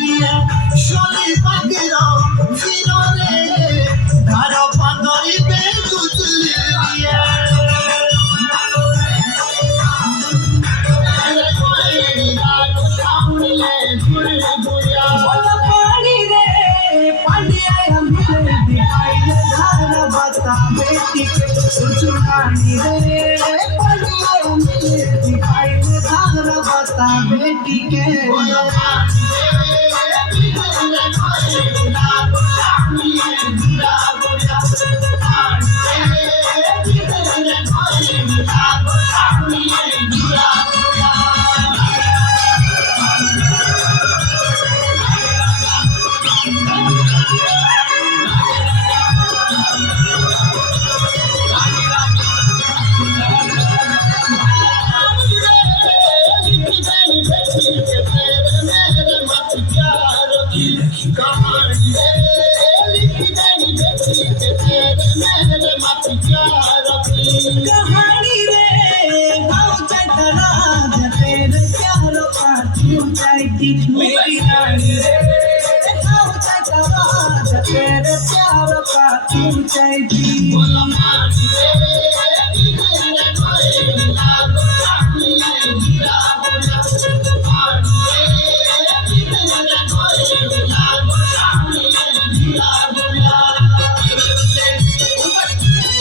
দিয়ে শরীর পাখিরাও ফিররে ধারা পাদরি বেগুত দিয়ে बेटी के सुचुरानी रे पढ़िया मिले दिखाई दे धार बता बेटी के कहानी रे गाँव चटरा तेरे प्यारो का ऊंचाई मेरी रानी रे गाँव चटरा तेरे प्यारो का ऊंचाई बोलो मानी रे